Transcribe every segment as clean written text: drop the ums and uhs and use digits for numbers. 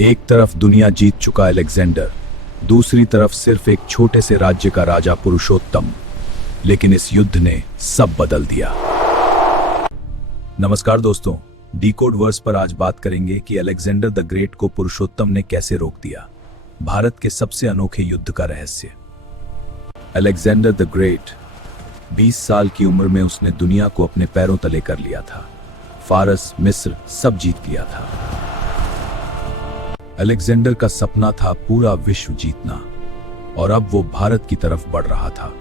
एक तरफ दुनिया जीत चुका अलेक्जेंडर, दूसरी तरफ सिर्फ एक छोटे से राज्य का राजा पुरुषोत्तम। लेकिन इस युद्ध ने सब बदल दिया। नमस्कार दोस्तों, डिकोड वर्स पर आज बात करेंगे कि अलेक्जेंडर द ग्रेट को पुरुषोत्तम ने कैसे रोक दिया। भारत के सबसे अनोखे युद्ध का रहस्य। अलेक्जेंडर द ग्रेट 20 साल की उम्र में उसने दुनिया को अपने पैरों तले कर लिया था। फारस, मिस्र सब जीत लिया था। अलेक्जेंडर का सपना था पूरा विश्व जीतना, और अब वो भारत की तरफ बढ़ रहा था।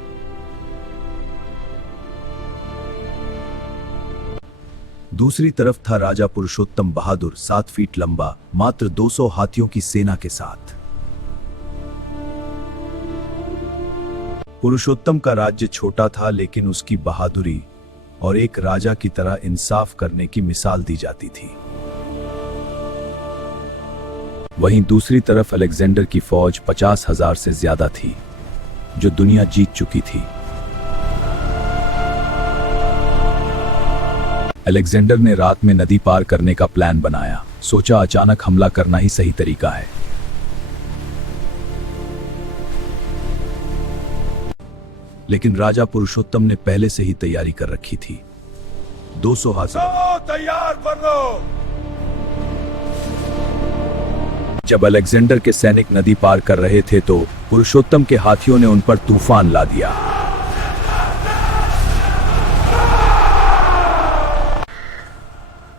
दूसरी तरफ था राजा पुरुषोत्तम बहादुर, 7 फीट लंबा, मात्र 200 हाथियों की सेना के साथ। पुरुषोत्तम का राज्य छोटा था, लेकिन उसकी बहादुरी और एक राजा की तरह इंसाफ करने की मिसाल दी जाती थी। वहीं दूसरी तरफ अलेक्जेंडर की फौज 50,000 से ज्यादा थी, जो दुनिया जीत चुकी थी। अलेक्जेंडर ने रात में नदी पार करने का प्लान बनाया। सोचा अचानक हमला करना ही सही तरीका है। लेकिन राजा पुरुषोत्तम ने पहले से ही तैयारी कर रखी थी। 200 हाथी तैयार कर लो। जब अलेक्जेंडर के सैनिक नदी पार कर रहे थे तो पुरुषोत्तम के हाथियों ने उन पर तूफान ला दिया।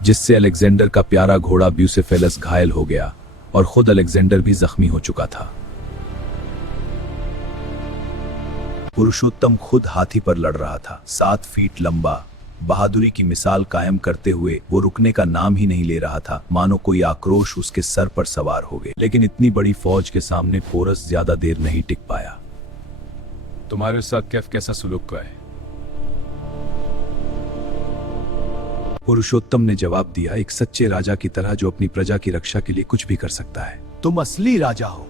जिससे अलेक्जेंडर का प्यारा घोड़ा ब्यूसेफेलस घायल हो गया और खुद अलेक्जेंडर भी जख्मी हो चुका था। पुरुषोत्तम खुद हाथी पर लड़ रहा था, 7 फीट लंबा, बहादुरी की मिसाल कायम करते हुए वो रुकने का नाम ही नहीं ले रहा था, मानो कोई आक्रोश उसके सर पर सवार हो गए। लेकिन इतनी बड़ी फौज के सामने पोरस ज्यादा देर नहीं टिक पाया। तुम्हारे साथ कैसा सुलूक का है? पुरुषोत्तम ने जवाब दिया, एक सच्चे राजा की तरह जो अपनी प्रजा की रक्षा के लिए कुछ भी कर सकता है। तुम असली राजा हो।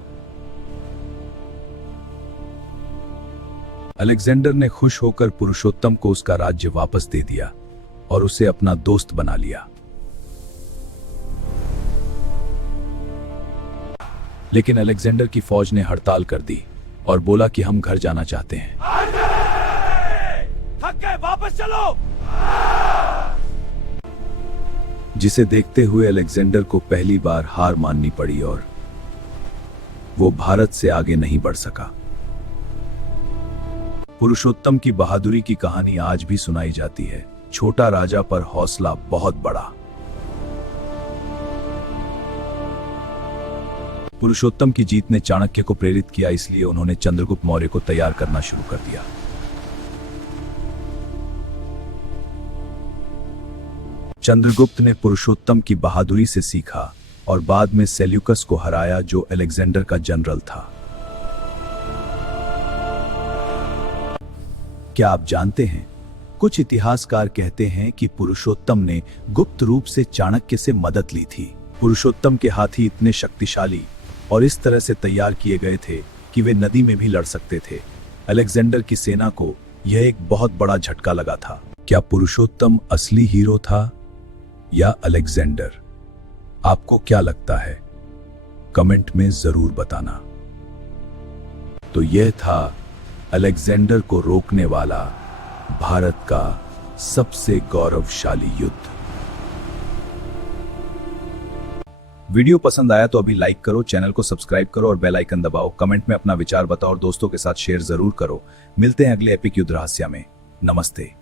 अलेक्जेंडर ने खुश होकर पुरुषोत्तम को उसका राज्य वापस दे दिया और उसे अपना दोस्त बना लिया। लेकिन अलेक्जेंडर की फौज ने हड़ताल कर दी और बोला कि हम घर जाना चाहते हैं। थक गए, वापस चलो। जिसे देखते हुए अलेक्जेंडर को पहली बार हार माननी पड़ी और वो भारत से आगे नहीं बढ़ सका। पुरुषोत्तम की बहादुरी की कहानी आज भी सुनाई जाती है। छोटा राजा पर हौसला बहुत बड़ा। पुरुषोत्तम की जीत ने चाणक्य को प्रेरित किया, इसलिए उन्होंने चंद्रगुप्त मौर्य को तैयार करना शुरू कर दिया। चंद्रगुप्त ने पुरुषोत्तम की बहादुरी से सीखा और बाद में सेल्यूकस को हराया, जो अलेक्जेंडर का जनरल था। क्या आप जानते हैं, कुछ इतिहासकार कहते हैं कि पुरुषोत्तम ने गुप्त रूप से चाणक्य से मदद ली थी। पुरुषोत्तम के हाथी इतने शक्तिशाली और इस तरह से तैयार किए गए थे कि वे नदी में भी लड़ सकते थे। अलेक्जेंडर की सेना को यह एक बहुत बड़ा झटका लगा था। क्या पुरुषोत्तम असली हीरो था या अलेक्जेंडर? आपको क्या लगता है? कमेंट में जरूर बताना। तो यह था अलेक्जेंडर को रोकने वाला भारत का सबसे गौरवशाली युद्ध। वीडियो पसंद आया तो अभी लाइक करो, चैनल को सब्सक्राइब करो और बेल आइकन दबाओ। कमेंट में अपना विचार बताओ और दोस्तों के साथ शेयर जरूर करो। मिलते हैं अगले एपिक युद्ध रहस्य में। नमस्ते।